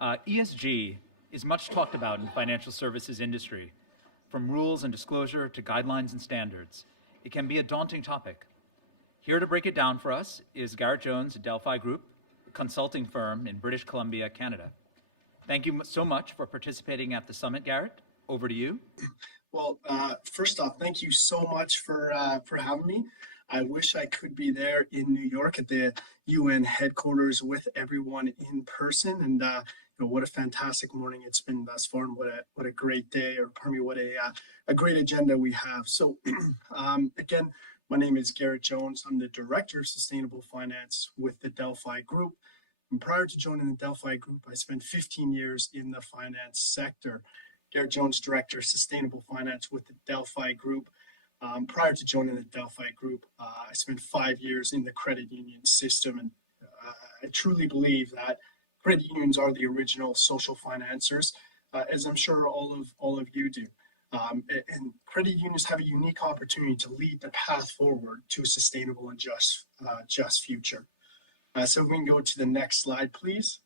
ESG is much talked about in the financial services industry. From rules and disclosure to guidelines and standards, it can be a daunting topic. Here to break it down for us is Garrett Jones at Delphi Group, a consulting firm in British Columbia, Canada. Thank you so much for participating at the summit, Garrett. Over to you. Well, first off, thank you so much for having me. I wish I could be there in New York at the UN headquarters with everyone in person. And what a fantastic morning it's been thus far, and what a great day, or pardon me, what a great agenda we have. So, again, my name is Garrett Jones. I'm the Director of Sustainable Finance with the Delphi Group. And prior to joining the Delphi Group, I spent 15 years in the finance sector. Garrett Jones, Director of Sustainable Finance with the Delphi Group. Prior to joining the Delphi Group, I spent 5 years in the credit union system, and I truly believe that credit unions are the original social financiers, as I'm sure all of you do. And credit unions have a unique opportunity to lead the path forward to a sustainable and just future. So we can go to the next slide, please.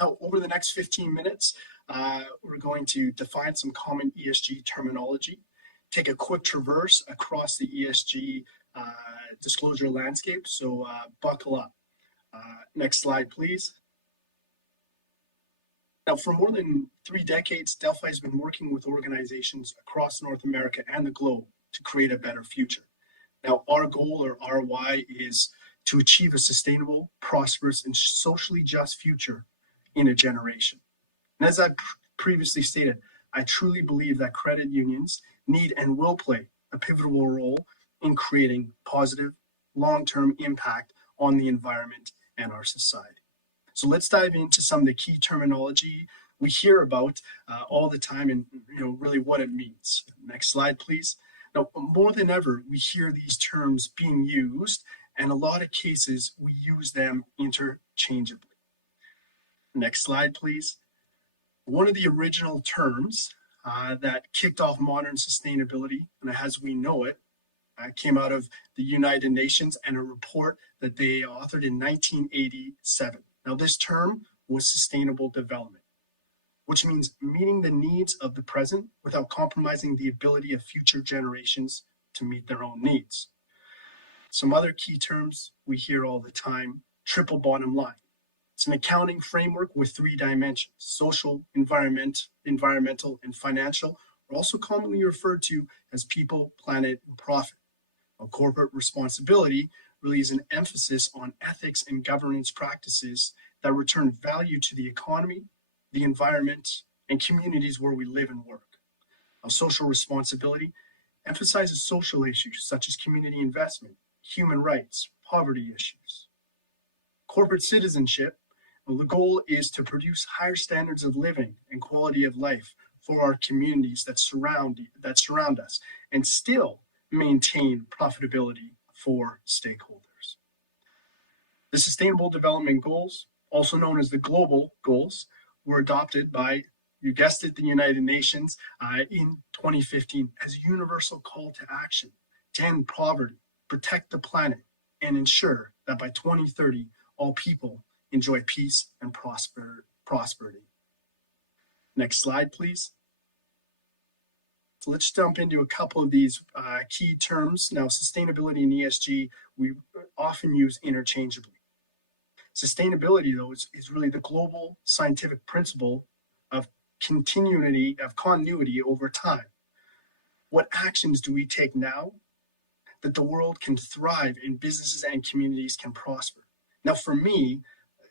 Now, over the next 15 minutes, we're going to define some common ESG terminology, take a quick traverse across the ESG disclosure landscape, so buckle up. Next slide, please. Now, for more than 3 decades, Delphi has been working with organizations across North America and the globe to create a better future. Now, our goal, or our why, is to achieve a sustainable, prosperous, and socially just future in a generation. And as I previously stated, I truly believe that credit unions need and will play a pivotal role in creating positive, long-term impact on the environment and our society. So let's dive into some of the key terminology we hear about all the time, and really what it means. Next slide, please. Now, more than ever, we hear these terms being used, and a lot of cases we use them interchangeably. Next slide, please. One of the original terms that kicked off modern sustainability, and as we know it, came out of the United Nations and a report that they authored in 1987. Now, this term was sustainable development, which means meeting the needs of the present without compromising the ability of future generations to meet their own needs. Some other key terms we hear all the time: triple bottom line. It's an accounting framework with 3 dimensions: social, environmental, and financial, are also commonly referred to as people, planet, and profit. Now, corporate responsibility really is an emphasis on ethics and governance practices that return value to the economy, the environment, and communities where we live and work. Now, social responsibility emphasizes social issues such as community investment, human rights, poverty issues. Corporate citizenship, well, the goal is to produce higher standards of living and quality of life for our communities that surround us, and still maintain profitability for stakeholders. The Sustainable Development Goals, also known as the Global Goals, were adopted by, you guessed it, the United Nations in 2015 as a universal call to action to end poverty, protect the planet, and ensure that by 2030, all people enjoy peace and prosperity. Next slide, please. So let's jump into a couple of these key terms. Now, sustainability and ESG, we often use interchangeably. Sustainability, though, is really the global scientific principle of continuity over time. What actions do we take now that the world can thrive and businesses and communities can prosper? Now, for me,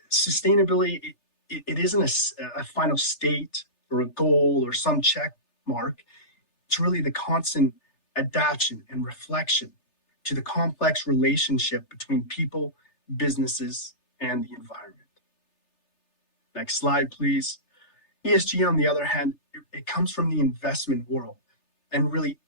sustainability, it isn't a final state or a goal or some check mark. It's really the constant adaptation and reflection to the complex relationship between people, businesses, and the environment. Next slide, please. ESG, on the other hand, it comes from the investment world, and really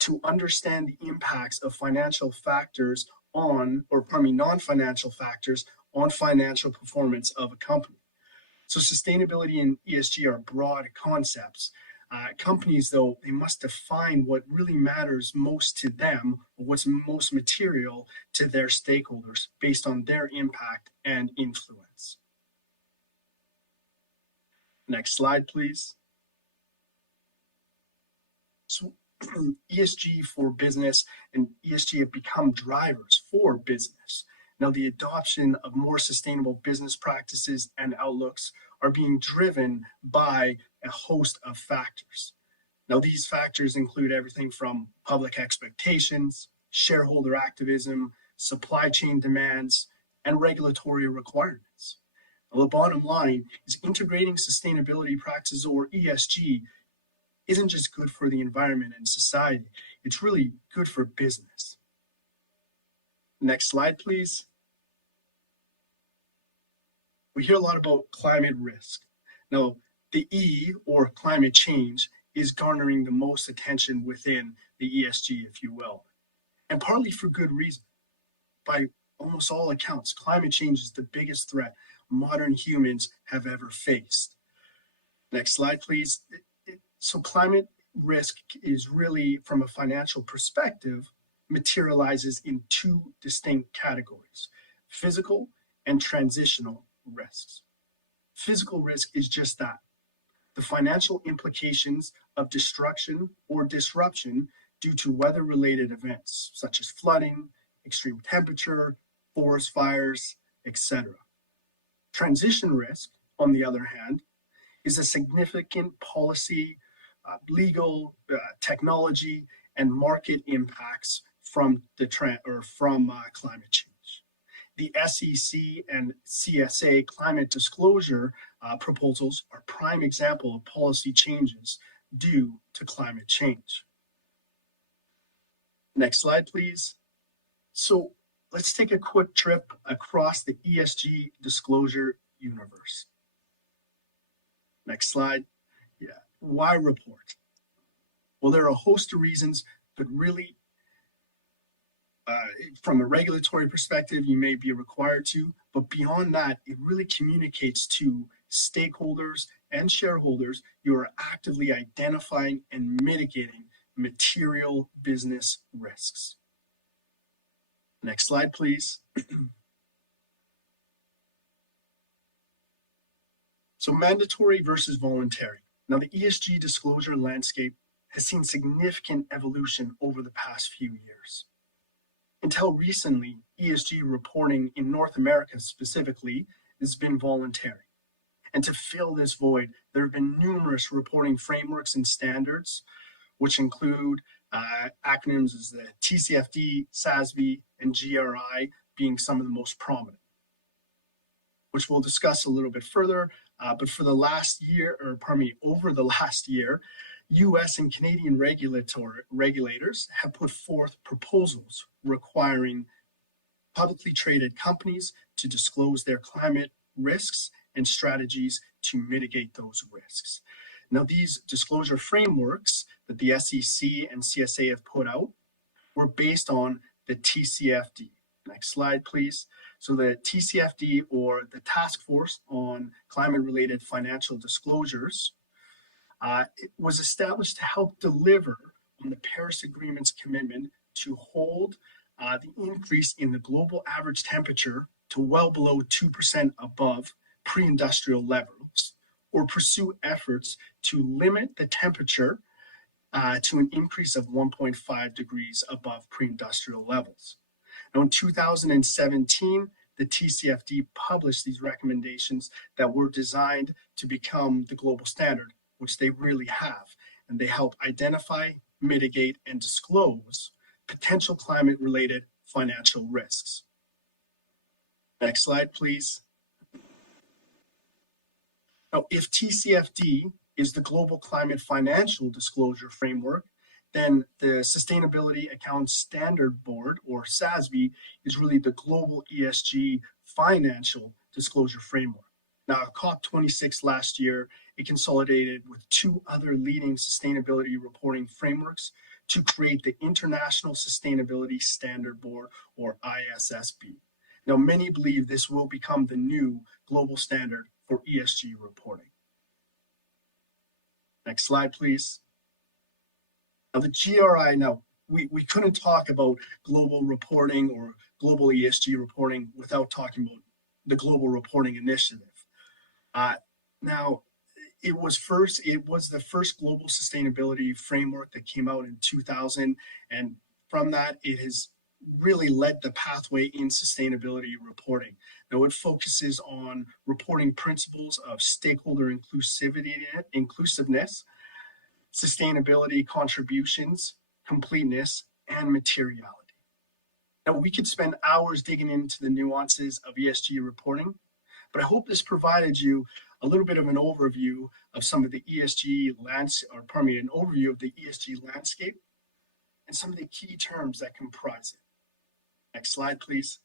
to understand the impacts of financial factors non-financial factors on financial performance of a company. So sustainability and ESG are broad concepts. Companies, though, they must define what really matters most to them, or what's most material to their stakeholders based on their impact and influence. Next slide, please. So ESG for business and ESG have become drivers for business. Now, the adoption of more sustainable business practices and outlooks are being driven by a host of factors. Now, these factors include everything from public expectations, shareholder activism, supply chain demands, and regulatory requirements. Now, the bottom line is integrating sustainability practices, or ESG, isn't just good for the environment and society, it's really good for business. Next slide, please. We hear a lot about climate risk. Now, the E, or climate change, is garnering the most attention within the ESG, if you will, and partly for good reason. By almost all accounts, climate change is the biggest threat modern humans have ever faced. Next slide, please. So climate risk is really, from a financial perspective, materializes in two distinct categories: physical and transitional risks. Physical risk is just that, the financial implications of destruction or disruption due to weather-related events such as flooding, extreme temperature, forest fires, etc. Transition risk, on the other hand, is a significant policy, legal, technology, and market impacts from climate change. The SEC and CSA climate disclosure proposals are prime example of policy changes due to climate change. Next slide, please. So let's take a quick trip across the ESG disclosure universe. Next slide. Yeah. Why report? Well, there are a host of reasons, but really, from a regulatory perspective, you may be required to, but beyond that, it really communicates to stakeholders and shareholders you are actively identifying and mitigating material business risks. Next slide, please. So mandatory versus voluntary. Now, the ESG disclosure landscape has seen significant evolution over the past few years. Until recently, ESG reporting in North America specifically has been voluntary. And to fill this void, there have been numerous reporting frameworks and standards, which include acronyms as the TCFD, SASB, and GRI being some of the most prominent, which we'll discuss a little bit further. But for the last year, over the last year, US and Canadian regulators have put forth proposals requiring publicly traded companies to disclose their climate risks and strategies to mitigate those risks. Now, these disclosure frameworks that the SEC and CSA have put out were based on the TCFD. Next slide, please. So the TCFD, or the Task Force on Climate-Related Financial Disclosures, it was established to help deliver on the Paris Agreement's commitment to hold the increase in the global average temperature to well below 2% above pre-industrial levels, or pursue efforts to limit the temperature to an increase of 1.5 degrees above pre-industrial levels. Now, in 2017, the TCFD published these recommendations that were designed to become the global standard, which they really have, and they help identify, mitigate, and disclose potential climate-related financial risks. Next slide, please. Now, if TCFD is the Global Climate Financial Disclosure Framework, then the Sustainability Accounting Standard Board, or SASB, is really the global ESG financial disclosure framework. Now, COP26 last year, it consolidated with two other leading sustainability reporting frameworks to create the International Sustainability Standard Board, or ISSB. Now, many believe this will become the new global standard for ESG reporting. Next slide, please. Now, the GRI, we couldn't talk about global reporting or global ESG reporting without talking about the Global Reporting Initiative. Now, It was the first global sustainability framework that came out in 2000. And from that, it has really led the pathway in sustainability reporting. Now, it focuses on reporting principles of stakeholder inclusiveness, sustainability contributions, completeness, and materiality. Now, we could spend hours digging into the nuances of ESG reporting, but I hope this provided you a little bit of an overview of some of the an overview of the ESG landscape and some of the key terms that comprise it. Next slide, please.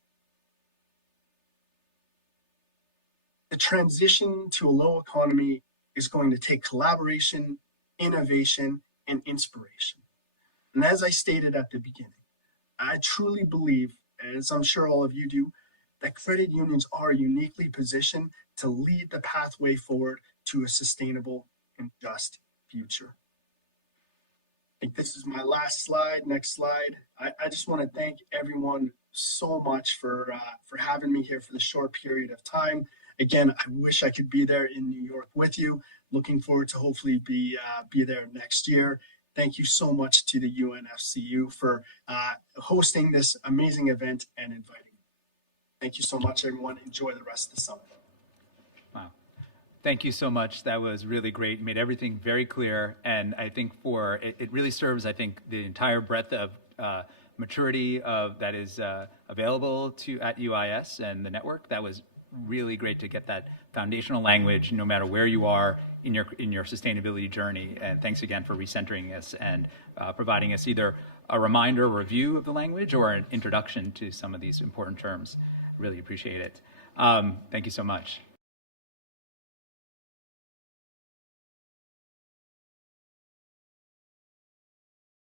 The transition to a low economy is going to take collaboration, innovation, and inspiration. And as I stated at the beginning, I truly believe, as I'm sure all of you do, that credit unions are uniquely positioned to lead the pathway forward to a sustainable and just future. I think this is my last slide. Next slide. I just want to thank everyone so much for having me here for the short period of time. Again, I wish I could be there in New York with you. Looking forward to hopefully be there next year. Thank you so much to the UNFCU for hosting this amazing event and inviting me. Thank you so much, everyone. Enjoy the rest of the summit. Wow. Thank you so much. That was really great. You made everything very clear. And I think it really serves, I think, the entire breadth of maturity that is available at UIS and the network. That was really great to get that foundational language, no matter where you are in your sustainability journey. And thanks again for recentering us and providing us either a reminder, review of the language, or an introduction to some of these important terms. Really appreciate it. Thank you so much.